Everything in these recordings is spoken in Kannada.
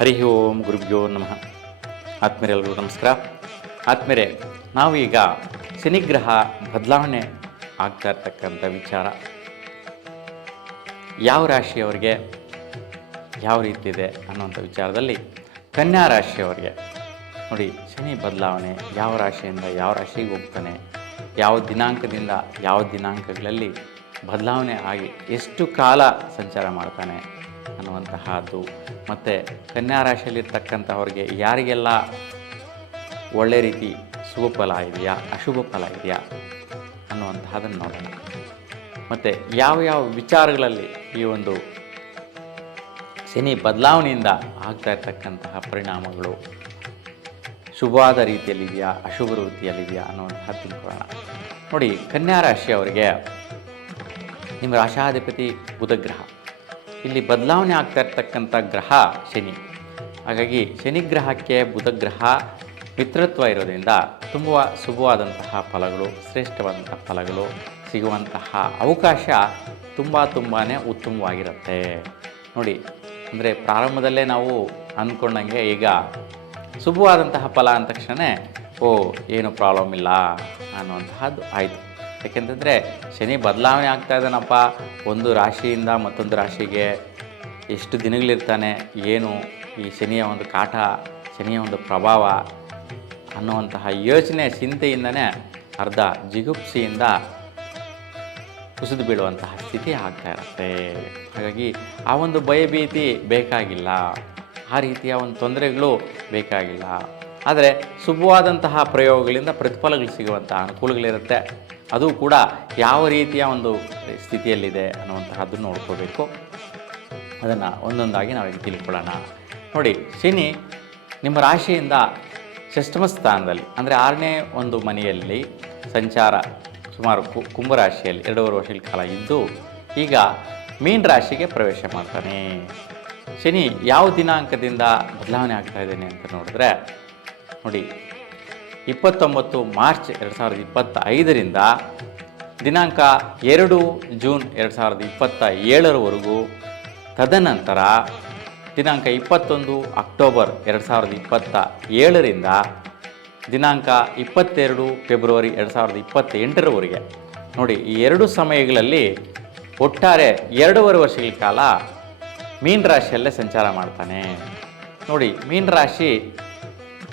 ಹರಿ ಓಂ ಗುರುಭ್ಯೋ ನಮಃ. ಆತ್ಮೀಯರೆಲ್ಲರಿಗೂ ನಮಸ್ಕಾರ. ಆತ್ಮೀಯರೇ, ನಾವು ಈಗ ಶನಿಗ್ರಹ ಬದಲಾವಣೆ ಆಗ್ತಾ ಇರ್ತಕ್ಕಂಥ ವಿಚಾರ, ಯಾವ ರಾಶಿಯವರಿಗೆ ಯಾವ ರೀತಿ ಇದೆ ಅನ್ನುವಂಥ ವಿಚಾರದಲ್ಲಿ ಕನ್ಯಾ ರಾಶಿಯವರಿಗೆ ನೋಡಿ, ಶನಿ ಬದಲಾವಣೆ ಯಾವ ರಾಶಿಯಿಂದ ಯಾವ ರಾಶಿಗೆ ಹೋಗ್ತಾನೆ, ಯಾವ ದಿನಾಂಕದಿಂದ ಯಾವ ದಿನಾಂಕಗಳಲ್ಲಿ ಬದಲಾವಣೆ ಆಗಿ ಎಷ್ಟು ಕಾಲ ಸಂಚಾರ ಮಾಡ್ತಾನೆ ಅನ್ನುವಂತಹದ್ದು, ಮತ್ತು ಕನ್ಯಾ ರಾಶಿಯಲ್ಲಿರ್ತಕ್ಕಂಥವ್ರಿಗೆ ಯಾರಿಗೆಲ್ಲ ಒಳ್ಳೆ ರೀತಿ ಶುಭ ಫಲ ಇದೆಯಾ ಅಶುಭ ಫಲ ಇದೆಯಾ ಅನ್ನುವಂತಹದನ್ನು ನೋಡೋಣ. ಮತ್ತು ಯಾವ ವಿಚಾರಗಳಲ್ಲಿ ಈ ಒಂದು ಶನಿ ಬದಲಾವಣೆಯಿಂದ ಆಗ್ತಾ ಇರ್ತಕ್ಕಂತಹ ಪರಿಣಾಮಗಳು ಶುಭವಾದ ರೀತಿಯಲ್ಲಿದೆಯಾ ಅಶುಭ ರೀತಿಯಲ್ಲಿದೆಯಾ ಅನ್ನುವಂತಹ ತಿಳ್ಕೊಳ್ಳೋಣ. ನೋಡಿ, ಕನ್ಯಾ ರಾಶಿಯವರಿಗೆ ನಿಮ್ಮ ರಾಶಾಧಿಪತಿ ಬುಧ ಗ್ರಹ, ಇಲ್ಲಿ ಬದಲಾವಣೆ ಆಗ್ತಾ ಇರ್ತಕ್ಕಂಥ ಗ್ರಹ ಶನಿ. ಹಾಗಾಗಿ ಶನಿ ಗ್ರಹಕ್ಕೆ ಬುಧ ಗ್ರಹ ಮಿತ್ರತ್ವ ಇರೋದ್ರಿಂದ ತುಂಬ ಶುಭವಾದಂತಹ ಫಲಗಳು, ಶ್ರೇಷ್ಠವಾದಂತಹ ಫಲಗಳು ಸಿಗುವಂತಹ ಅವಕಾಶ ತುಂಬಾ ಉತ್ತಮವಾಗಿರುತ್ತೆ. ನೋಡಿ, ಅಂದರೆ ಪ್ರಾರಂಭದಲ್ಲೇ ನಾವು ಅಂದ್ಕೊಂಡಂಗೆ ಈಗ ಶುಭವಾದಂತಹ ಫಲ ಅಂದ ತಕ್ಷಣ ಏನು ಪ್ರಾಬ್ಲಮ್ ಇಲ್ಲ ಅನ್ನುವಂತಹದ್ದು ಆಯಿತು. ಯಾಕೆಂತಂದರೆ ಶನಿ ಬದಲಾವಣೆ ಆಗ್ತಾ ಇದ್ದಾನಪ್ಪ, ಒಂದು ರಾಶಿಯಿಂದ ಮತ್ತೊಂದು ರಾಶಿಗೆ ಎಷ್ಟು ದಿನಗಳಿರ್ತಾನೆ, ಏನು ಈ ಶನಿಯ ಒಂದು ಕಾಟ, ಶನಿಯ ಒಂದು ಪ್ರಭಾವ ಅನ್ನುವಂತಹ ಯೋಚನೆ ಚಿಂತೆಯಿಂದನೇ ಅರ್ಧ ಜಿಗುಪ್ಸೆಯಿಂದ ಕುಸಿದು ಬೀಳುವಂತಹ ಸ್ಥಿತಿ ಆಗ್ತಾ ಇರುತ್ತೆ. ಹಾಗಾಗಿ ಆ ಒಂದು ಭಯಭೀತಿ ಬೇಕಾಗಿಲ್ಲ, ಆ ರೀತಿಯ ಒಂದು ತೊಂದರೆಗಳು ಬೇಕಾಗಿಲ್ಲ. ಆದರೆ ಶುಭವಾದಂತಹ ಪ್ರಯೋಗಗಳಿಂದ ಪ್ರತಿಫಲಗಳು ಸಿಗುವಂತಹ ಅನುಕೂಲಗಳಿರುತ್ತೆ. ಅದು ಕೂಡ ಯಾವ ರೀತಿಯ ಒಂದು ಸ್ಥಿತಿಯಲ್ಲಿದೆ ಅನ್ನುವಂತಹದ್ದನ್ನು ನೋಡ್ಕೋಬೇಕು. ಅದನ್ನು ಒಂದೊಂದಾಗಿ ನಾವೀಗ ತಿಳ್ಕೊಳ್ಳೋಣ. ನೋಡಿ, ಶನಿ ನಿಮ್ಮ ರಾಶಿಯಿಂದ ಷಷ್ಠಮ ಸ್ಥಾನದಲ್ಲಿ, ಅಂದರೆ 6ನೇ ಒಂದು ಮನೆಯಲ್ಲಿ ಸಂಚಾರ ಸುಮಾರು ಕುಂಭರಾಶಿಯಲ್ಲಿ 2.5 ವರ್ಷಗಳ ಕಾಲ ಇದ್ದು ಈಗ ಮೀನ ರಾಶಿಗೆ ಪ್ರವೇಶ ಮಾಡ್ತಾನೆ. ಶನಿ ಯಾವ ದಿನಾಂಕದಿಂದ ಬದಲಾವಣೆ ಆಗ್ತಾ ಇದ್ದೇನೆ ಅಂತ ನೋಡಿದ್ರೆ, ನೋಡಿ 29 ಮಾರ್ಚ್ 2025ರಿಂದ ದಿನಾಂಕ 2 ಜೂನ್ 2027ರವರೆಗೂ, ತದನಂತರ ದಿನಾಂಕ 21 ಅಕ್ಟೋಬರ್ 2027ರಿಂದ ದಿನಾಂಕ 22 ಫೆಬ್ರವರಿ 2028ರವರೆಗೆ. ನೋಡಿ, ಈ ಎರಡು ಸಮಯಗಳಲ್ಲಿ ಒಟ್ಟಾರೆ 2.5 ವರ್ಷಗಳ ಕಾಲ ಮೀನ ರಾಶಿಯಲ್ಲೇ ಸಂಚಾರ ಮಾಡ್ತಾನೆ. ನೋಡಿ, ಮೀನ ರಾಶಿ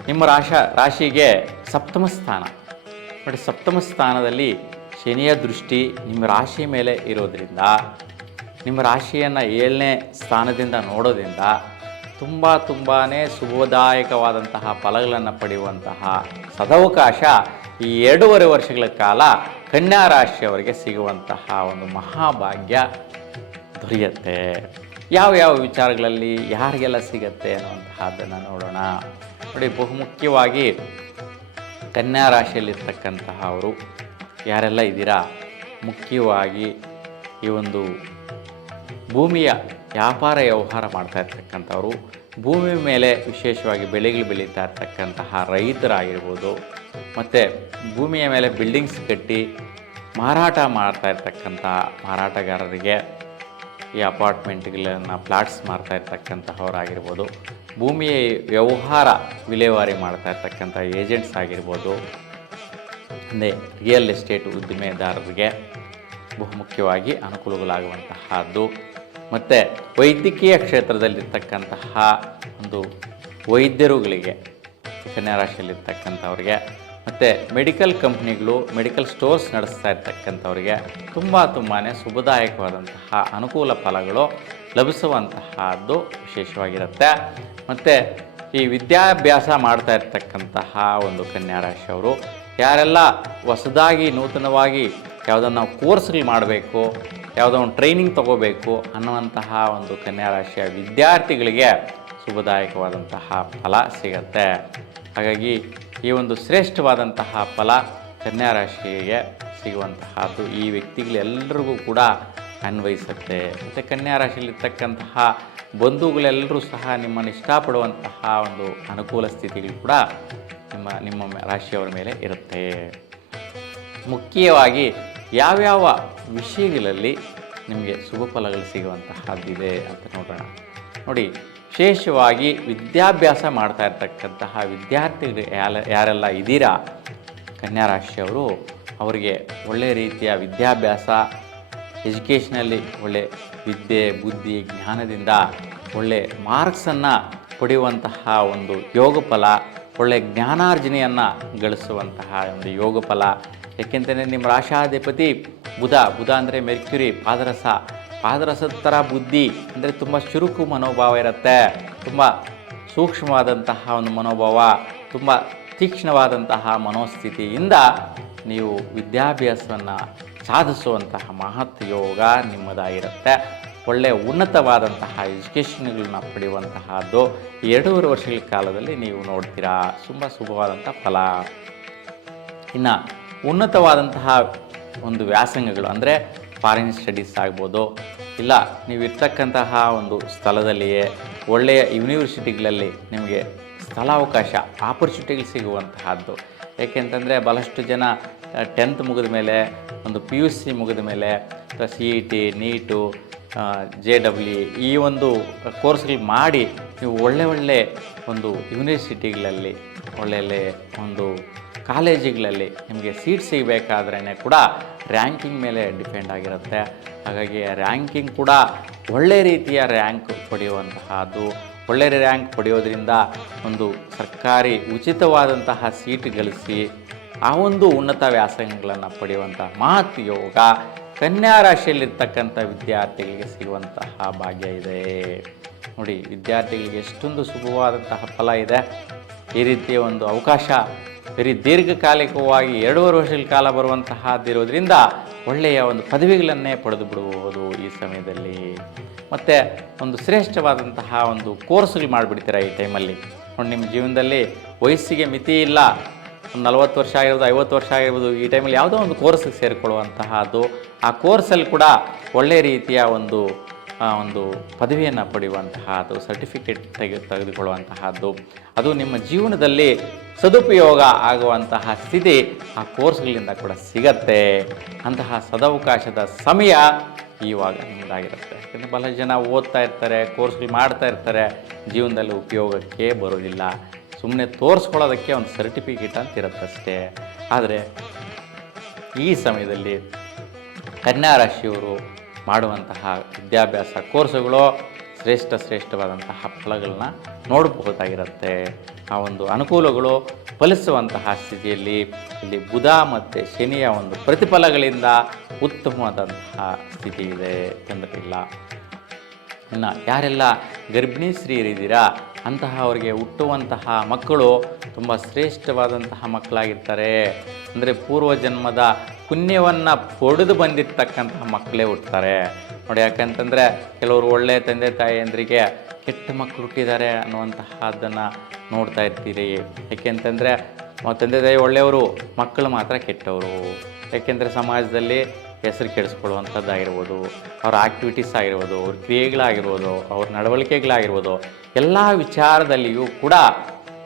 ನಿಮ್ಮ ರಾಶಿಗೆ ಸಪ್ತಮ ಸ್ಥಾನ. ನೋಡಿ, ಸಪ್ತಮ ಸ್ಥಾನದಲ್ಲಿ ಶನಿಯ ದೃಷ್ಟಿ ನಿಮ್ಮ ರಾಶಿ ಮೇಲೆ ಇರೋದರಿಂದ, ನಿಮ್ಮ ರಾಶಿಯನ್ನು 7ನೇ ಸ್ಥಾನದಿಂದ ನೋಡೋದ್ರಿಂದ ತುಂಬಾ ಶುಭದಾಯಕವಾದಂತಹ ಫಲಗಳನ್ನು ಪಡೆಯುವಂತಹ ಸದವಕಾಶ ಈ 2.5 ವರ್ಷಗಳ ಕಾಲ ಕನ್ಯಾ ರಾಶಿಯವರಿಗೆ ಸಿಗುವಂತಹ ಒಂದು ಮಹಾಭಾಗ್ಯ ದೊರೆಯುತ್ತೆ. ಯಾವ ವಿಚಾರಗಳಲ್ಲಿ ಯಾರಿಗೆಲ್ಲ ಸಿಗತ್ತೆ ಅನ್ನುವಂತಹದ್ದನ್ನು ನೋಡೋಣ. ನೋಡಿ, ಬಹುಮುಖ್ಯವಾಗಿ ಕನ್ಯಾ ರಾಶಿಯಲ್ಲಿರ್ತಕ್ಕಂತಹ ಅವರು ಯಾರೆಲ್ಲ ಇದ್ದೀರಾ, ಮುಖ್ಯವಾಗಿ ಈ ಒಂದು ಭೂಮಿಯ ವ್ಯಾಪಾರ ವ್ಯವಹಾರ ಮಾಡ್ತಾ ಇರ್ತಕ್ಕಂಥವ್ರು, ಭೂಮಿ ಮೇಲೆ ವಿಶೇಷವಾಗಿ ಬೆಳೆಗಳು ಬೆಳೀತಾ ಇರ್ತಕ್ಕಂತಹ ರೈತರಾಗಿರ್ಬೋದು, ಮತ್ತು ಭೂಮಿಯ ಮೇಲೆ ಬಿಲ್ಡಿಂಗ್ಸ್ ಕಟ್ಟಿ ಮಾರಾಟ ಮಾಡ್ತಾ ಇರ್ತಕ್ಕಂಥ ಮಾರಾಟಗಾರರಿಗೆ, ಈ ಅಪಾರ್ಟ್ಮೆಂಟ್ಗಳನ್ನು ಫ್ಲಾಟ್ಸ್ ಮಾಡ್ತಾ ಇರ್ತಕ್ಕಂತಹವರಾಗಿರ್ಬೋದು, ಭೂಮಿಯ ವ್ಯವಹಾರ ವಿಲೇವಾರಿ ಮಾಡ್ತಾ ಇರ್ತಕ್ಕಂಥ ಏಜೆಂಟ್ಸ್ ಆಗಿರ್ಬೋದು, ಅಂದರೆ ರಿಯಲ್ ಎಸ್ಟೇಟ್ ಉದ್ದಿಮೆದಾರರಿಗೆ ಬಹುಮುಖ್ಯವಾಗಿ ಅನುಕೂಲಗಳಾಗುವಂತಹದ್ದು. ಮತ್ತು ವೈದ್ಯಕೀಯ ಕ್ಷೇತ್ರದಲ್ಲಿರ್ತಕ್ಕಂತಹ ಒಂದು ವೈದ್ಯರುಗಳಿಗೆ, ಕನ್ಯಾ ರಾಶಿಯಲ್ಲಿರ್ತಕ್ಕಂಥವ್ರಿಗೆ, ಮತ್ತು ಮೆಡಿಕಲ್ ಕಂಪ್ನಿಗಳು, ಮೆಡಿಕಲ್ ಸ್ಟೋರ್ಸ್ ನಡೆಸ್ತಾ ಇರ್ತಕ್ಕಂಥವ್ರಿಗೆ ತುಂಬಾ ಶುಭದಾಯಕವಾದಂತಹ ಅನುಕೂಲ ಫಲಗಳು ಲಭಿಸುವಂತಹದ್ದು ವಿಶೇಷವಾಗಿರುತ್ತೆ. ಮತ್ತು ಈ ವಿದ್ಯಾಭ್ಯಾಸ ಮಾಡ್ತಾ ಇರ್ತಕ್ಕಂತಹ ಒಂದು ಕನ್ಯಾ ರಾಶಿಯವರು ಯಾರೆಲ್ಲ ಹೊಸದಾಗಿ ನೂತನವಾಗಿ ಯಾವುದನ್ನು ನಾವು ಕೋರ್ಸ್ಗಳು ಮಾಡಬೇಕು, ಯಾವುದೋ ಒಂದು ಟ್ರೈನಿಂಗ್ ತೊಗೋಬೇಕು ಅನ್ನುವಂತಹ ಒಂದು ಕನ್ಯಾ ರಾಶಿಯ ವಿದ್ಯಾರ್ಥಿಗಳಿಗೆ ಶುಭದಾಯಕವಾದಂತಹ ಫಲ ಸಿಗತ್ತೆ. ಹಾಗಾಗಿ ಈ ಒಂದು ಶ್ರೇಷ್ಠವಾದಂತಹ ಫಲ ಕನ್ಯಾ ರಾಶಿಗೆ ಸಿಗುವಂತಹದ್ದು ಈ ವ್ಯಕ್ತಿಗಳೆಲ್ಲರಿಗೂ ಕೂಡ ಅನ್ವಯಿಸುತ್ತೆ. ಮತ್ತು ಕನ್ಯಾ ರಾಶಿಯಲ್ಲಿರ್ತಕ್ಕಂತಹ ಬಂಧುಗಳೆಲ್ಲರೂ ಸಹ ನಿಮ್ಮನ್ನು ಇಷ್ಟಪಡುವಂತಹ ಒಂದು ಅನುಕೂಲ ಸ್ಥಿತಿಗಳು ಕೂಡ ನಿಮ್ಮ ರಾಶಿಯವರ ಮೇಲೆ ಇರುತ್ತೆ. ಮುಖ್ಯವಾಗಿ ಯಾವ್ಯಾವ ವಿಷಯಗಳಲ್ಲಿ ನಿಮಗೆ ಶುಭ ಫಲಗಳು ಸಿಗುವಂತಹದ್ದಿದೆ ಅಂತ ನೋಡೋಣ. ನೋಡಿ, ವಿಶೇಷವಾಗಿ ವಿದ್ಯಾಭ್ಯಾಸ ಮಾಡ್ತಾ ಇರ್ತಕ್ಕಂತಹ ವಿದ್ಯಾರ್ಥಿಗಳು ಯಾರೆಲ್ಲ ಇದ್ದೀರಾ ಕನ್ಯಾ ರಾಶಿಯವರು, ಅವರಿಗೆ ಒಳ್ಳೆಯ ರೀತಿಯ ವಿದ್ಯಾಭ್ಯಾಸ, ಎಜುಕೇಷನಲ್ಲಿ ಒಳ್ಳೆ ವಿದ್ಯೆ, ಬುದ್ಧಿ, ಜ್ಞಾನದಿಂದ ಒಳ್ಳೆ ಮಾರ್ಕ್ಸನ್ನು ಪಡೆಯುವಂತಹ ಒಂದು ಯೋಗ ಫಲ, ಒಳ್ಳೆಯ ಜ್ಞಾನಾರ್ಜನೆಯನ್ನು ಗಳಿಸುವಂತಹ ಒಂದು ಯೋಗ ಫಲ. ಏಕೆಂತಂದರೆ ನಿಮ್ಮ ರಾಶಾಧಿಪತಿ ಬುಧ ಅಂದರೆ ಮೆರ್ಕ್ಯುರಿ, ಪಾದರಸದ ಥರ ಬುದ್ಧಿ ಅಂದರೆ ತುಂಬ ಚುರುಕು ಮನೋಭಾವ ಇರುತ್ತೆ, ತುಂಬ ಸೂಕ್ಷ್ಮವಾದಂತಹ ಒಂದು ಮನೋಭಾವ, ತುಂಬ ತೀಕ್ಷ್ಣವಾದಂತಹ ಮನೋಸ್ಥಿತಿಯಿಂದ ನೀವು ವಿದ್ಯಾಭ್ಯಾಸವನ್ನು ಸಾಧಿಸುವಂತಹ ಮಹತ್ ಯೋಗ ನಿಮ್ಮದಾಗಿರುತ್ತೆ. ಒಳ್ಳೆಯ ಉನ್ನತವಾದಂತಹ ಎಜುಕೇಷನ್ಗಳನ್ನ ಪಡೆಯುವಂತಹದ್ದು 2.5 ವರ್ಷಗಳ ಕಾಲದಲ್ಲಿ ನೀವು ನೋಡ್ತೀರಾ. ತುಂಬ ಶುಭವಾದಂಥ ಫಲ. ಇನ್ನು ಉನ್ನತವಾದಂತಹ ಒಂದು ವ್ಯಾಸಂಗಗಳು ಅಂದರೆ ಫಾರಿನ್ ಸ್ಟಡೀಸ್ ಆಗ್ಬೋದು, ಇಲ್ಲ ನೀವು ಇರ್ತಕ್ಕಂತಹ ಒಂದು ಸ್ಥಳದಲ್ಲಿಯೇ ಒಳ್ಳೆಯ ಯೂನಿವರ್ಸಿಟಿಗಳಲ್ಲಿ ನಿಮಗೆ ಸ್ಥಳಾವಕಾಶ, ಆಪರ್ಚುನಿಟಿಗಳು ಸಿಗುವಂತಹದ್ದು. ಏಕೆಂತಂದರೆ ಭಾಳಷ್ಟು ಜನ 10th ಮುಗಿದ ಮೇಲೆ, ಒಂದು PUC ಮುಗಿದ ಮೇಲೆ CET, ನೀಟು, JEE ಈ ಒಂದು ಕೋರ್ಸ್ಗಳು ಮಾಡಿ ನೀವು ಒಳ್ಳೆ ಒಂದು ಯೂನಿವರ್ಸಿಟಿಗಳಲ್ಲಿ, ಒಳ್ಳೆ ಒಂದು ಕಾಲೇಜುಗಳಲ್ಲಿ ನಿಮಗೆ ಸೀಟ್ ಸಿಗಬೇಕಾದ್ರೇ ಕೂಡ ರ್ಯಾಂಕಿಂಗ್ ಮೇಲೆ ಡಿಪೆಂಡ್ ಆಗಿರುತ್ತೆ. ಹಾಗಾಗಿ ರ್ಯಾಂಕಿಂಗ್ ಕೂಡ ಒಳ್ಳೆಯ ರೀತಿಯ ರ್ಯಾಂಕ್ ಪಡೆಯುವಂತಹದ್ದು. ಒಳ್ಳೆಯ ರ್ಯಾಂಕ್ ಪಡೆಯೋದ್ರಿಂದ ಒಂದು ಸರ್ಕಾರಿ ಉಚಿತವಾದಂತಹ ಸೀಟ್ ಗಳಿಸಿ ಆ ಒಂದು ಉನ್ನತ ವ್ಯಾಸಂಗಗಳನ್ನು ಪಡೆಯುವಂಥ ಮಹತ್ ಯೋಗ ಕನ್ಯಾ ರಾಶಿಯಲ್ಲಿರ್ತಕ್ಕಂಥ ವಿದ್ಯಾರ್ಥಿಗಳಿಗೆ ಸಿಗುವಂತಹ ಭಾಗ್ಯ ಇದೆ. ನೋಡಿ, ವಿದ್ಯಾರ್ಥಿಗಳಿಗೆ ಎಷ್ಟೊಂದು ಶುಭವಾದಂತಹ ಫಲ ಇದೆ. ಈ ರೀತಿಯ ಒಂದು ಅವಕಾಶ ಬರೀ ದೀರ್ಘಕಾಲಿಕವಾಗಿ 2.5 ವರ್ಷಗಳ ಕಾಲ ಬರುವಂತಹದ್ದಿರೋದ್ರಿಂದ ಒಳ್ಳೆಯ ಒಂದು ಪದವಿಗಳನ್ನೇ ಪಡೆದು ಬಿಡಬಹುದು ಈ ಸಮಯದಲ್ಲಿ. ಮತ್ತು ಒಂದು ಶ್ರೇಷ್ಠವಾದಂತಹ ಒಂದು ಕೋರ್ಸ್ಗಳು ಮಾಡಿಬಿಡ್ತೀರಾ ಈ ಟೈಮಲ್ಲಿ. ನೋಡಿ, ನಿಮ್ಮ ಜೀವನದಲ್ಲಿ ವಯಸ್ಸಿಗೆ ಮಿತಿ ಇಲ್ಲ. ಒಂದು 40 ವರ್ಷ ಆಗಿರ್ಬೋದು, 50 ವರ್ಷ ಆಗಿರ್ಬೋದು, ಈ ಟೈಮಲ್ಲಿ ಯಾವುದೋ ಒಂದು ಕೋರ್ಸಿಗೆ ಸೇರಿಕೊಳ್ಳುವಂತಹದ್ದು. ಆ ಕೋರ್ಸಲ್ಲಿ ಕೂಡ ಒಳ್ಳೆಯ ರೀತಿಯ ಒಂದು ಪದವಿಯನ್ನು ಪಡೆಯುವಂತಹದ್ದು, ಸರ್ಟಿಫಿಕೇಟ್ ತೆಗೆದುಕೊಳ್ಳುವಂತಹದ್ದು, ಅದು ನಿಮ್ಮ ಜೀವನದಲ್ಲಿ ಸದುಪಯೋಗ ಆಗುವಂತಹ ಸ್ಥಿತಿ ಆ ಕೋರ್ಸ್ಗಳಿಂದ ಕೂಡ ಸಿಗತ್ತೆ. ಅಂತಹ ಸದವಕಾಶದ ಸಮಯ ಇವಾಗ ನಿಮ್ಮದಾಗಿರುತ್ತೆ. ಯಾಕಂದರೆ ಬಹಳ ಜನ ಓದ್ತಾ ಇರ್ತಾರೆ, ಕೋರ್ಸ್ಗಳು ಮಾಡ್ತಾ ಇರ್ತಾರೆ, ಜೀವನದಲ್ಲಿ ಉಪಯೋಗಕ್ಕೆ ಬರೋದಿಲ್ಲ. ಸುಮ್ಮನೆ ತೋರಿಸ್ಕೊಳ್ಳೋದಕ್ಕೆ ಒಂದು ಸರ್ಟಿಫಿಕೇಟ್ ಅಂತ ಇರುತ್ತಷ್ಟೇ. ಆದರೆ ಈ ಸಮಯದಲ್ಲಿ ಕನ್ಯಾ ರಾಶಿಯವರು ಮಾಡುವಂತಹ ವಿದ್ಯಾಭ್ಯಾಸ ಕೋರ್ಸುಗಳು ಶ್ರೇಷ್ಠವಾದಂತಹ ಫಲಗಳನ್ನ ನೋಡಬಹುದಾಗಿರುತ್ತೆ. ಆ ಒಂದು ಅನುಕೂಲಗಳು ಫಲಿಸುವಂತಹ ಸ್ಥಿತಿಯಲ್ಲಿ ಇಲ್ಲಿ ಬುಧ ಮತ್ತು ಶನಿಯ ಒಂದು ಪ್ರತಿಫಲಗಳಿಂದ ಉತ್ತಮವಾದಂತಹ ಸ್ಥಿತಿ ಇದೆ, ತೊಂದರೆ ಇಲ್ಲ. ಇನ್ನು ಯಾರೆಲ್ಲ ಗರ್ಭಿಣಿ ಸ್ತ್ರೀಯರಿದ್ದೀರಾ ಅಂತಹ ಅವರಿಗೆ ಹುಟ್ಟುವಂತಹ ಮಕ್ಕಳು ತುಂಬ ಶ್ರೇಷ್ಠವಾದಂತಹ ಮಕ್ಕಳಾಗಿರ್ತಾರೆ. ಅಂದರೆ ಪೂರ್ವಜನ್ಮದ ಪುಣ್ಯವನ್ನು ಪಡೆದು ಬಂದಿರತಕ್ಕಂತಹ ಮಕ್ಕಳೇ ಹುಟ್ಟುತ್ತಾರೆ ನೋಡಿ. ಯಾಕಂತಂದರೆ ಕೆಲವರು ಒಳ್ಳೆಯ ತಂದೆ ತಾಯಿಯಂದರಿಗೆ ಕೆಟ್ಟ ಮಕ್ಕಳು ಹುಟ್ಟಿದ್ದಾರೆ ಅನ್ನುವಂತಹದ್ದನ್ನು ನೋಡ್ತಾ ಇರ್ತೀರಿ. ಏಕೆಂತಂದರೆ ತಂದೆ ತಾಯಿ ಒಳ್ಳೆಯವರು, ಮಕ್ಕಳು ಮಾತ್ರ ಕೆಟ್ಟವರು. ಏಕೆಂದರೆ ಸಮಾಜದಲ್ಲಿ ಹೆಸರು ಕೆಡಿಸ್ಕೊಳ್ಳುವಂಥದ್ದಾಗಿರ್ಬೋದು, ಅವ್ರ ಆ್ಯಕ್ಟಿವಿಟೀಸ್ ಆಗಿರ್ಬೋದು, ಅವ್ರ ಕ್ರಿಯೆಗಳಾಗಿರ್ಬೋದು, ಅವ್ರ ನಡವಳಿಕೆಗಳಾಗಿರ್ಬೋದು, ಎಲ್ಲ ವಿಚಾರದಲ್ಲಿಯೂ ಕೂಡ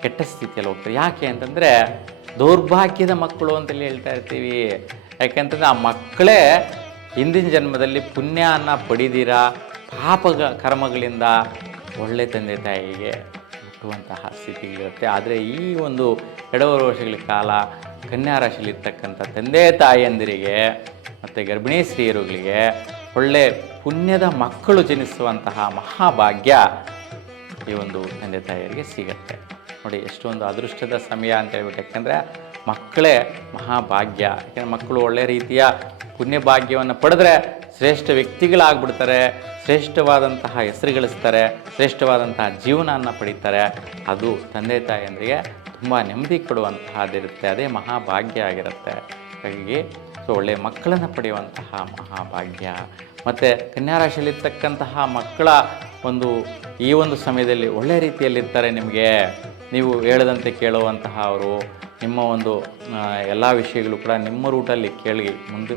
ಕೆಟ್ಟ ಸ್ಥಿತಿಯಲ್ಲಿ ಹೋಗ್ತಾರೆ. ಯಾಕೆ ಅಂತಂದರೆ ದೌರ್ಭಾಗ್ಯದ ಮಕ್ಕಳು ಅಂತೇಳಿ ಹೇಳ್ತಾ ಇರ್ತೀವಿ. ಯಾಕೆಂತಂದರೆ ಆ ಮಕ್ಕಳೇ ಹಿಂದಿನ ಜನ್ಮದಲ್ಲಿ ಪುಣ್ಯನ ಪಡೆದಿರ ಪಾಪ ಕರ್ಮಗಳಿಂದ ಒಳ್ಳೆ ತಂದೆ ತಾಯಿಗೆ ಹುಟ್ಟುವಂತಹ ಸ್ಥಿತಿಗಳಿರುತ್ತೆ. ಆದರೆ ಈ ಒಂದು 2.5 ವರ್ಷಗಳ ಕಾಲ ಕನ್ಯಾ ರಾಶಿಯಲ್ಲಿರ್ತಕ್ಕಂಥ ತಂದೆ ತಾಯಿಯಂದಿರಿಗೆ ಮತ್ತು ಗರ್ಭಿಣಿ ಸ್ತ್ರೀಯರುಗಳಿಗೆ ಒಳ್ಳೆ ಪುಣ್ಯದ ಮಕ್ಕಳು ಜನಿಸುವಂತಹ ಮಹಾಭಾಗ್ಯ ಈ ಒಂದು ತಂದೆ ತಾಯಿಯರಿಗೆ ಸಿಗತ್ತೆ ನೋಡಿ. ಎಷ್ಟೊಂದು ಅದೃಷ್ಟದ ಸಮಯ ಅಂತ ಹೇಳ್ಬಿಟ್ಟು, ಯಾಕೆಂದರೆ ಮಕ್ಕಳೇ ಮಹಾಭಾಗ್ಯ. ಯಾಕೆಂದರೆ ಮಕ್ಕಳು ಒಳ್ಳೆಯ ರೀತಿಯ ಪುಣ್ಯಭಾಗ್ಯವನ್ನು ಪಡೆದ್ರೆ ಶ್ರೇಷ್ಠ ವ್ಯಕ್ತಿಗಳಾಗ್ಬಿಡ್ತಾರೆ, ಶ್ರೇಷ್ಠವಾದಂತಹ ಹೆಸರು ಗಳಿಸ್ತಾರೆ, ಶ್ರೇಷ್ಠವಾದಂತಹ ಜೀವನವನ್ನು ಪಡೀತಾರೆ. ಅದು ತಂದೆ ತಾಯಿಯಂದರಿಗೆ ತುಂಬ ನೆಮ್ಮದಿ ಕೊಡುವಂತಹದ್ದಿರುತ್ತೆ. ಅದೇ ಮಹಾಭಾಗ್ಯ ಆಗಿರುತ್ತೆ. ಹಾಗಾಗಿ ಒಳ್ಳೆಯ ಮಕ್ಕಳನ್ನು ಪಡೆಯುವಂತಹ ಮಹಾಭಾಗ್ಯ. ಮತ್ತು ಕನ್ಯಾ ರಾಶಿಯಲ್ಲಿರ್ತಕ್ಕಂತಹ ಮಕ್ಕಳ ಈ ಒಂದು ಸಮಯದಲ್ಲಿ ಒಳ್ಳೆಯ ರೀತಿಯಲ್ಲಿರ್ತಾರೆ. ನೀವು ಹೇಳದಂತೆ ಕೇಳುವಂತಹ ಅವರು, ನಿಮ್ಮ ಎಲ್ಲ ವಿಷಯಗಳು ಕೂಡ ನಿಮ್ಮ ರೂಟಲ್ಲಿ ಕೇಳಿ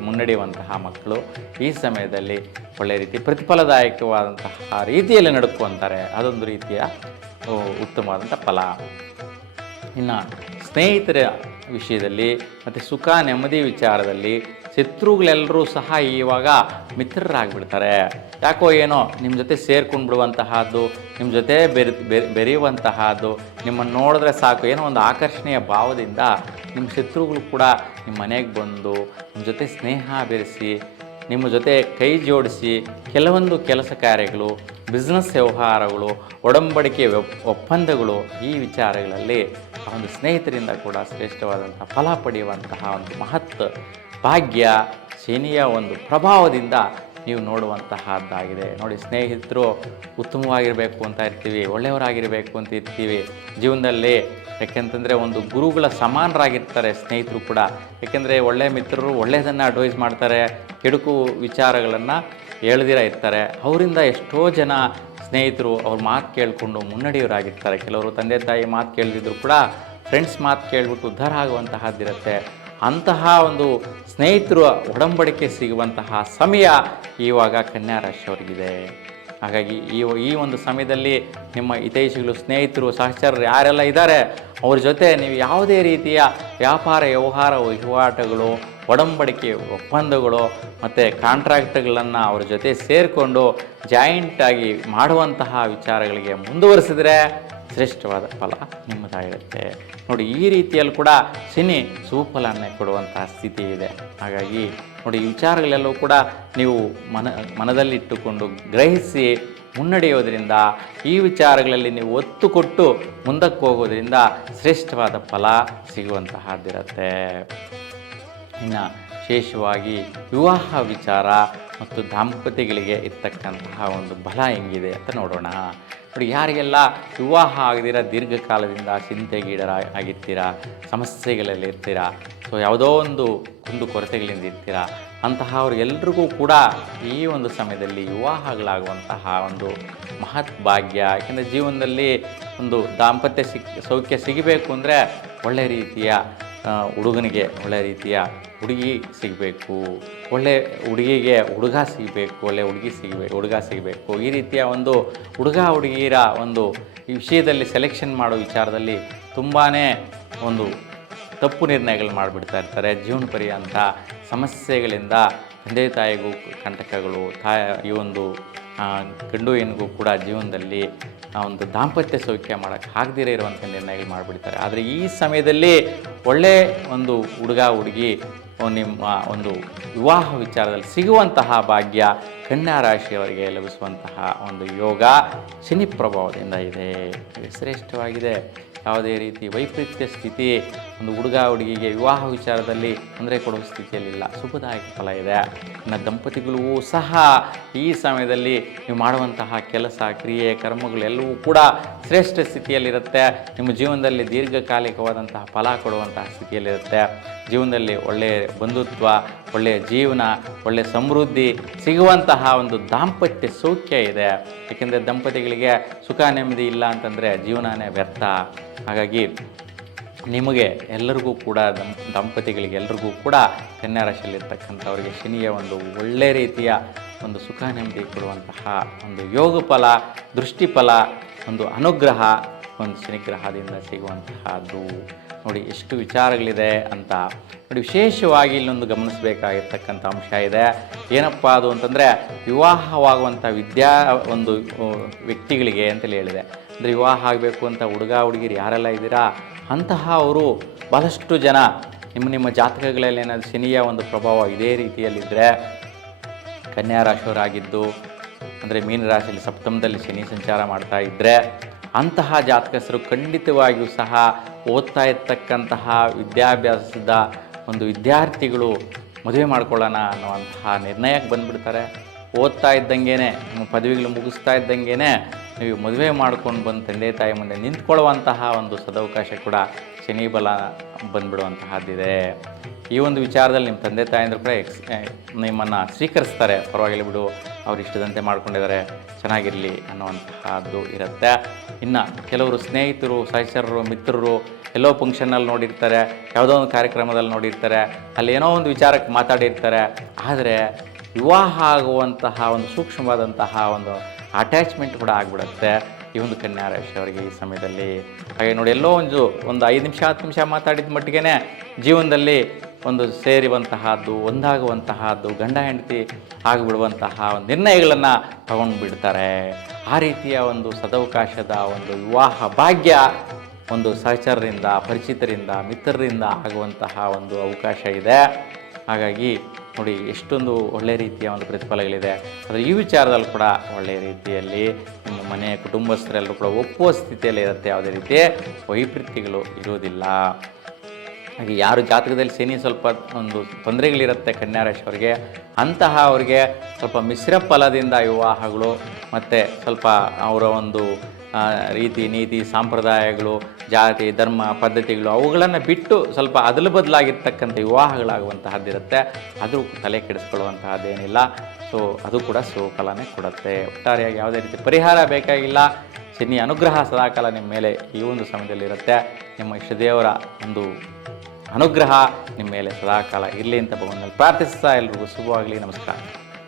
ಮುನ್ನಡೆಯುವಂತಹ ಮಕ್ಕಳು ಈ ಸಮಯದಲ್ಲಿ ಒಳ್ಳೆಯ ರೀತಿ ಪ್ರತಿಫಲದಾಯಕವಾದಂತಹ ರೀತಿಯಲ್ಲಿ ನಡ್ಕೊಂತಾರೆ. ಅದೊಂದು ರೀತಿಯ ಉತ್ತಮವಾದಂಥ ಫಲ. ಇನ್ನು ಸ್ನೇಹಿತರ ವಿಷಯದಲ್ಲಿ ಮತ್ತು ಸುಖ ನೆಮ್ಮದಿ ವಿಚಾರದಲ್ಲಿ ಶತ್ರುಗಳೆಲ್ಲರೂ ಸಹ ಇವಾಗ ಮಿತ್ರರಾಗಿಬಿಡ್ತಾರೆ. ಯಾಕೋ ಏನೋ ನಿಮ್ಮ ಜೊತೆ ಸೇರ್ಕೊಂಡು ಬಿಡುವಂತಹದ್ದು, ನಿಮ್ಮ ಜೊತೆ ಬೆರೆಯುವಂತಹದ್ದು, ನಿಮ್ಮನ್ನು ನೋಡಿದ್ರೆ ಸಾಕು ಏನೋ ಒಂದು ಆಕರ್ಷಣೆಯ ಭಾವದಿಂದ ನಿಮ್ಮ ಶತ್ರುಗಳು ಕೂಡ ನಿಮ್ಮ ಮನೆಗೆ ಬಂದು ನಿಮ್ಮ ಜೊತೆ ಸ್ನೇಹ ಬೆರೆಸಿ, ನಿಮ್ಮ ಜೊತೆ ಕೈ ಜೋಡಿಸಿ ಕೆಲವೊಂದು ಕೆಲಸ ಕಾರ್ಯಗಳು, ಬಿಸ್ನೆಸ್ ವ್ಯವಹಾರಗಳು, ಒಡಂಬಡಿಕೆ ಒಪ್ಪಂದಗಳು, ಈ ವಿಚಾರಗಳಲ್ಲಿ ಆ ಒಂದು ಸ್ನೇಹಿತರಿಂದ ಕೂಡ ಶ್ರೇಷ್ಠವಾದಂಥ ಫಲ ಪಡೆಯುವಂತಹ ಒಂದು ಮಹತ್ ಭಾಗ್ಯ ಶನಿಯ ಒಂದು ಪ್ರಭಾವದಿಂದ ನೀವು ನೋಡುವಂತಹದ್ದಾಗಿದೆ. ನೋಡಿ, ಸ್ನೇಹಿತರು ಉತ್ತಮವಾಗಿರಬೇಕು ಅಂತ ಇರ್ತೀವಿ, ಒಳ್ಳೆಯವರಾಗಿರಬೇಕು ಅಂತ ಇರ್ತೀವಿ ಜೀವನದಲ್ಲಿ. ಯಾಕೆಂತಂದರೆ ಒಂದು ಗುರುಗಳ ಸಮಾನರಾಗಿರ್ತಾರೆ ಸ್ನೇಹಿತರು ಕೂಡ. ಯಾಕೆಂದರೆ ಒಳ್ಳೆಯ ಮಿತ್ರರು ಒಳ್ಳೆಯದನ್ನು ಅಡ್ವೈಸ್ ಮಾಡ್ತಾರೆ, ಕೆಡುಕು ವಿಚಾರಗಳನ್ನು ಹೇಳ್ದಿರ ಇರ್ತಾರೆ. ಅವರಿಂದ ಎಷ್ಟೋ ಜನ ಸ್ನೇಹಿತರು ಅವ್ರ ಮಾತು ಕೇಳಿಕೊಂಡು ಮುನ್ನಡೆಯವರಾಗಿರ್ತಾರೆ. ಕೆಲವರು ತಂದೆ ತಾಯಿ ಮಾತು ಕೇಳದಿದ್ರು ಕೂಡ ಫ್ರೆಂಡ್ಸ್ ಮಾತು ಕೇಳಿಬಿಟ್ಟು ಉದ್ಧಾರ ಆಗುವಂತಹದ್ದಿರುತ್ತೆ. ಅಂತಹ ಒಂದು ಸ್ನೇಹಿತರು ಒಡಂಬಡಿಕೆ ಸಿಗುವಂತಹ ಸಮಯ ಇವಾಗ ಕನ್ಯಾ ರಾಶಿಯವರಿಗಿದೆ. ಹಾಗಾಗಿ ಈ ಒಂದು ಸಮಯದಲ್ಲಿ ನಿಮ್ಮ ಹಿತೈಷಿಗಳು, ಸ್ನೇಹಿತರು, ಸಹಚರರು ಯಾರೆಲ್ಲ ಇದ್ದಾರೆ ಅವ್ರ ಜೊತೆ ನೀವು ಯಾವುದೇ ರೀತಿಯ ವ್ಯಾಪಾರ ವ್ಯವಹಾರ ವಹಿವಾಟುಗಳು, ಒಡಂಬಡಿಕೆ ಒಪ್ಪಂದಗಳು ಮತ್ತು ಕಾಂಟ್ರಾಕ್ಟ್ಗಳನ್ನು ಅವ್ರ ಜೊತೆ ಸೇರಿಕೊಂಡು ಜಾಯಿಂಟಾಗಿ ಮಾಡುವಂತಹ ವಿಚಾರಗಳಿಗೆ ಮುಂದುವರಿಸಿದ್ರೆ ಶ್ರೇಷ್ಠವಾದ ಫಲ ನಿಮ್ಮದಾಗಿರುತ್ತೆ. ನೋಡಿ, ಈ ರೀತಿಯಲ್ಲಿ ಕೂಡ ಶನಿ ಸುಫಲನ್ನೇ ಕೊಡುವಂತಹ ಸ್ಥಿತಿ ಇದೆ. ಹಾಗಾಗಿ ನೋಡಿ, ಈ ವಿಚಾರಗಳೆಲ್ಲವೂ ಕೂಡ ನೀವು ಮನದಲ್ಲಿಟ್ಟುಕೊಂಡು ಗ್ರಹಿಸಿ ಮುನ್ನಡೆಯೋದ್ರಿಂದ, ಈ ವಿಚಾರಗಳಲ್ಲಿ ನೀವು ಒತ್ತು ಕೊಟ್ಟು ಮುಂದಕ್ಕೆ ಹೋಗೋದ್ರಿಂದ ಶ್ರೇಷ್ಠವಾದ ಫಲ ಸಿಗುವಂತಹದ್ದಿರುತ್ತೆ. ಇನ್ನು ವಿಶೇಷವಾಗಿ ವಿವಾಹ ವಿಚಾರ ಮತ್ತು ದಾಂಪತ್ಯಗಳಿಗೆ ಇರ್ತಕ್ಕಂತಹ ಒಂದು ಬಲ ಹೆಂಗಿದೆ ಅಂತ ನೋಡೋಣ. ನೋಡಿ, ಯಾರಿಗೆಲ್ಲ ವಿವಾಹ ಆಗದಿರ ದೀರ್ಘಕಾಲದಿಂದ ಆಗಿರ್ತೀರಾ, ಸಮಸ್ಯೆಗಳಲ್ಲಿ ಇರ್ತೀರಾ, ಸೊ ಯಾವುದೋ ಒಂದು ಕೊರತೆಗಳಿಂದ ಇರ್ತೀರಾ, ಅಂತಹವ್ರಿಗೆಲ್ರಿಗೂ ಕೂಡ ಈ ಒಂದು ಸಮಯದಲ್ಲಿ ವಿವಾಹಗಳಾಗುವಂತಹ ಒಂದು ಮಹತ್ ಭಾಗ್ಯ. ಯಾಕೆಂದರೆ ಜೀವನದಲ್ಲಿ ಒಂದು ದಾಂಪತ್ಯ ಸೌಖ್ಯ ಸಿಗಬೇಕು ಅಂದರೆ ಒಳ್ಳೆಯ ರೀತಿಯ ಹುಡುಗನಿಗೆ ಒಳ್ಳೆಯ ರೀತಿಯ ಹುಡುಗಿ ಸಿಗಬೇಕು, ಒಳ್ಳೆ ಹುಡುಗಿಗೆ ಹುಡುಗ ಸಿಗಬೇಕು, ಒಳ್ಳೆ ಹುಡುಗ ಸಿಗಬೇಕು. ಈ ರೀತಿಯ ಒಂದು ಹುಡುಗ ಹುಡುಗಿಯರ ಒಂದು ಈ ವಿಷಯದಲ್ಲಿ ಸೆಲೆಕ್ಷನ್ ಮಾಡೋ ವಿಚಾರದಲ್ಲಿ ತುಂಬಾ ಒಂದು ತಪ್ಪು ನಿರ್ಣಯಗಳು ಮಾಡಿಬಿಡ್ತಾ ಇರ್ತಾರೆ. ಜೀವನ ಪರ್ಯಂತ ಸಮಸ್ಯೆಗಳಿಂದ ತಂದೆ ತಾಯಿಗೂ ಕಂಟಕಗಳು, ಈ ಒಂದು ಗಂಡು ಹೆಣ್ಣಿಗೂ ಕೂಡ ಜೀವನದಲ್ಲಿ ಒಂದು ದಾಂಪತ್ಯ ಸೌಖ್ಯ ಮಾಡೋಕ್ಕೆ ಆಗದಿರ ಇರುವಂಥ ನಿರ್ಣಯಗಳು ಮಾಡಿಬಿಡ್ತಾರೆ. ಆದರೆ ಈ ಸಮಯದಲ್ಲಿ ಒಳ್ಳೆಯ ಒಂದು ಹುಡುಗ ಹುಡುಗಿ ನಿಮ್ಮ ಒಂದು ವಿವಾಹ ವಿಚಾರದಲ್ಲಿ ಸಿಗುವಂತಹ ಭಾಗ್ಯ ಕನ್ಯಾ ರಾಶಿಯವರಿಗೆ ಲಭಿಸುವಂತಹ ಒಂದು ಯೋಗ ಶನಿ ಪ್ರಭಾವದಿಂದ ಇದೆ. ಶ್ರೇಷ್ಠವಾಗಿದೆ. ಯಾವುದೇ ರೀತಿ ವೈಪರೀತ್ಯ ಸ್ಥಿತಿ ಒಂದು ಹುಡುಗ ಹುಡುಗಿಗೆ ವಿವಾಹ ವಿಚಾರದಲ್ಲಿ ತೊಂದರೆ ಕೊಡುವ ಸ್ಥಿತಿಯಲ್ಲಿಲ್ಲ, ಶುಭದಾಯಕ ಫಲ ಇದೆ. ಇನ್ನು ದಂಪತಿಗಳು ಸಹ ಈ ಸಮಯದಲ್ಲಿ ನೀವು ಮಾಡುವಂತಹ ಕೆಲಸ, ಕ್ರಿಯೆ, ಕರ್ಮಗಳೆಲ್ಲವೂ ಕೂಡ ಶ್ರೇಷ್ಠ ಸ್ಥಿತಿಯಲ್ಲಿರುತ್ತೆ. ನಿಮ್ಮ ಜೀವನದಲ್ಲಿ ದೀರ್ಘಕಾಲಿಕವಾದಂತಹ ಫಲ ಕೊಡುವಂತಹ ಸ್ಥಿತಿಯಲ್ಲಿರುತ್ತೆ. ಜೀವನದಲ್ಲಿ ಒಳ್ಳೆಯ ಬಂಧುತ್ವ, ಒಳ್ಳೆಯ ಜೀವನ, ಒಳ್ಳೆಯ ಸಮೃದ್ಧಿ ಸಿಗುವಂತಹ ಒಂದು ದಾಂಪತ್ಯ ಸೌಖ್ಯ ಇದೆ. ಏಕೆಂದರೆ ದಂಪತಿಗಳಿಗೆ ಸುಖ ನೆಮ್ಮದಿ ಇಲ್ಲ ಅಂತಂದರೆ ಜೀವನನೇ ವ್ಯರ್ಥ. ಹಾಗಾಗಿ ನಿಮಗೆ ಎಲ್ಲರಿಗೂ ಕೂಡ ದಂಪತಿಗಳಿಗೆ ಎಲ್ಲರಿಗೂ ಕೂಡ ಕನ್ಯಾ ರಾಶಿಯಲ್ಲಿರ್ತಕ್ಕಂಥವ್ರಿಗೆ ಶನಿಯ ಒಂದು ಒಳ್ಳೆಯ ರೀತಿಯ ಒಂದು ಸುಖ ನೆಮ್ಮದಿ ಕೊಡುವಂತಹ ಒಂದು ಯೋಗ ಫಲ, ದೃಷ್ಟಿ ಫಲ, ಒಂದು ಅನುಗ್ರಹ ಒಂದು ಶನಿಗ್ರಹದಿಂದ ಸಿಗುವಂತಹದ್ದು. ನೋಡಿ ಎಷ್ಟು ವಿಚಾರಗಳಿದೆ ಅಂತ. ನೋಡಿ, ವಿಶೇಷವಾಗಿ ಇಲ್ಲೊಂದು ಗಮನಿಸಬೇಕಾಗಿರ್ತಕ್ಕಂಥ ಅಂಶ ಇದೆ. ಏನಪ್ಪ ಅದು ಅಂತಂದರೆ, ವಿವಾಹವಾಗುವಂಥ ಒಂದು ವ್ಯಕ್ತಿಗಳಿಗೆ ಅಂತಲೇ ಹೇಳಿದೆ. ಅಂದರೆ ವಿವಾಹ ಆಗಬೇಕು ಅಂತ ಹುಡುಗ ಹುಡುಗಿರು ಯಾರೆಲ್ಲ ಇದ್ದೀರಾ ಅಂತಹ ಅವರು ಬಹಳಷ್ಟು ಜನ ನಿಮ್ಮ ಜಾತಕಗಳಲ್ಲಿ ಏನಾದರೂ ಶನಿಯ ಒಂದು ಪ್ರಭಾವ ಇದೇ ರೀತಿಯಲ್ಲಿದ್ದರೆ, ಕನ್ಯಾ ರಾಶಿಯವರಾಗಿದ್ದು ಅಂದರೆ ಮೀನರಾಶಿಯಲ್ಲಿ ಸಪ್ತಮದಲ್ಲಿ ಶನಿ ಸಂಚಾರ ಮಾಡ್ತಾ ಇದ್ದರೆ ಅಂತಹ ಜಾತಕಸ್ಥರು ಖಂಡಿತವಾಗಿಯೂ ಸಹ ಓದ್ತಾ ಇರ್ತಕ್ಕಂತಹ ವಿದ್ಯಾಭ್ಯಾಸದ ಒಂದು ವಿದ್ಯಾರ್ಥಿಗಳು ಮದುವೆ ಮಾಡ್ಕೊಳ್ಳೋಣ ಅನ್ನುವಂತಹ ನಿರ್ಣಯಕ್ಕೆ ಬಂದುಬಿಡ್ತಾರೆ. ಓದ್ತಾ ಇದ್ದಂಗೆ ನಿಮ್ಮ ಪದವಿಗಳು ಮುಗಿಸ್ತಾ ಇದ್ದಂಗೆ ನೀವು ಮದುವೆ ಮಾಡ್ಕೊಂಡು ಬಂದು ತಂದೆ ತಾಯಿ ಮುಂದೆ ನಿಂತ್ಕೊಳ್ಳುವಂತಹ ಒಂದು ಸದವಕಾಶ ಕೂಡ ಶನಿ ಬಲ ಬಂದುಬಿಡುವಂತಹದ್ದಿದೆ. ಈ ಒಂದು ವಿಚಾರದಲ್ಲಿ ನಿಮ್ಮ ತಂದೆ ತಾಯಂದರು ಕೂಡ ನಿಮ್ಮನ್ನು ಸ್ವೀಕರಿಸ್ತಾರೆ. ಪರವಾಗಿಲ್ಲ ಬಿಡು, ಅವ್ರು ಇಷ್ಟದಂತೆ ಮಾಡ್ಕೊಂಡಿದ್ದಾರೆ, ಚೆನ್ನಾಗಿರಲಿ ಅನ್ನುವಂತಹದ್ದು ಇರುತ್ತೆ. ಇನ್ನು ಕೆಲವರು ಸ್ನೇಹಿತರು, ಸಹಚರರು, ಮಿತ್ರರು ಎಲ್ಲೋ ಫಂಕ್ಷನಲ್ಲಿ ನೋಡಿರ್ತಾರೆ, ಯಾವುದೋ ಒಂದು ಕಾರ್ಯಕ್ರಮದಲ್ಲಿ ನೋಡಿರ್ತಾರೆ, ಅಲ್ಲಿ ಏನೋ ಒಂದು ವಿಚಾರಕ್ಕೆ ಮಾತಾಡಿರ್ತಾರೆ. ಆದರೆ ವಿವಾಹ ಆಗುವಂತಹ ಒಂದು ಸೂಕ್ಷ್ಮವಾದಂತಹ ಒಂದು ಅಟ್ಯಾಚ್ಮೆಂಟ್ ಕೂಡ ಆಗಿಬಿಡುತ್ತೆ ಈ ಒಂದು ಕನ್ಯಾ ರಾಶಿಯವರಿಗೆ ಈ ಸಮಯದಲ್ಲಿ. ಹಾಗೆ ನೋಡಿ, ಎಲ್ಲೋ ಒಂದು 5 ನಿಮಿಷ 10 ನಿಮಿಷ ಮಾತಾಡಿದ ಮಟ್ಟಿಗೆ ಜೀವನದಲ್ಲಿ ಒಂದು ಸೇರುವಂತಹದ್ದು, ಒಂದಾಗುವಂತಹದ್ದು, ಗಂಡ ಹೆಂಡತಿ ಆಗಿಬಿಡುವಂತಹ ಒಂದು ನಿರ್ಣಯಗಳನ್ನು ತಗೊಂಡು ಬಿಡ್ತಾರೆ. ಆ ರೀತಿಯ ಒಂದು ಸದವಕಾಶದ ಒಂದು ವಿವಾಹ ಭಾಗ್ಯ ಒಂದು ಸಹಚರರಿಂದ, ಪರಿಚಿತರಿಂದ, ಮಿತ್ರರಿಂದ ಆಗುವಂತಹ ಒಂದು ಅವಕಾಶ ಇದೆ. ಹಾಗಾಗಿ ನೋಡಿ ಎಷ್ಟೊಂದು ಒಳ್ಳೆಯ ರೀತಿಯ ಒಂದು ಪ್ರತಿಫಲಗಳಿದೆ. ಆದರೆ ಈ ವಿಚಾರದಲ್ಲಿ ಕೂಡ ಒಳ್ಳೆಯ ರೀತಿಯಲ್ಲಿ ನಿಮ್ಮ ಮನೆಯ ಕುಟುಂಬಸ್ಥರೆಲ್ಲರೂ ಕೂಡ ಒಪ್ಪುವ ಸ್ಥಿತಿಯಲ್ಲಿ ಇರುತ್ತೆ. ಯಾವುದೇ ರೀತಿ ವೈಪರೀತ್ಯಗಳು ಇರುವುದಿಲ್ಲ. ಹಾಗೆ ಯಾರು ಜಾತಕದಲ್ಲಿ ಶನಿ ಸ್ವಲ್ಪ ಒಂದು ತೊಂದರೆಗಳಿರುತ್ತೆ ಕನ್ಯಾ ರಾಶಿಯವರಿಗೆ, ಅಂತಹ ಅವರಿಗೆ ಸ್ವಲ್ಪ ಮಿಶ್ರ ಫಲದಿಂದ ವಿವಾಹಗಳು ಮತ್ತು ಸ್ವಲ್ಪ ಅವರ ಒಂದು ರೀತಿ ನೀತಿ ಸಂಪ್ರದಾಯಗಳು, ಜಾತಿ ಧರ್ಮ ಪದ್ಧತಿಗಳು ಅವುಗಳನ್ನು ಬಿಟ್ಟು ಸ್ವಲ್ಪ ಅದಲು ಬದಲಾಗಿರ್ತಕ್ಕಂಥ ವಿವಾಹಗಳಾಗುವಂತಹದ್ದಿರುತ್ತೆ. ಅದು ತಲೆ ಕೆಡಿಸ್ಕೊಳ್ಳುವಂತಹದ್ದೇನಿಲ್ಲ. ಸೊ ಅದು ಕೂಡ ಸುಫಲನೇ ಕೊಡುತ್ತೆ. ಒಟ್ಟಾರೆಯಾಗಿ ಯಾವುದೇ ರೀತಿ ಪರಿಹಾರ ಬೇಕಾಗಿಲ್ಲ. ಶನಿ ಅನುಗ್ರಹ ಸದಾಕಾಲ ನಿಮ್ಮ ಮೇಲೆ ಈ ಒಂದು ಸಮಯದಲ್ಲಿರುತ್ತೆ. ನಿಮ್ಮ ಇಷ್ಟದೇವರ ಒಂದು ಅನುಗ್ರಹ ನಿಮ್ಮ ಮೇಲೆ ಸದಾಕಾಲ ಇರಲಿ ಅಂತ ಭಗವಂತನಲ್ಲಿ ಪ್ರಾರ್ಥಿಸ್ತಾ ಎಲ್ರಿಗೂ ಶುಭವಾಗಲಿ. ನಮಸ್ಕಾರ.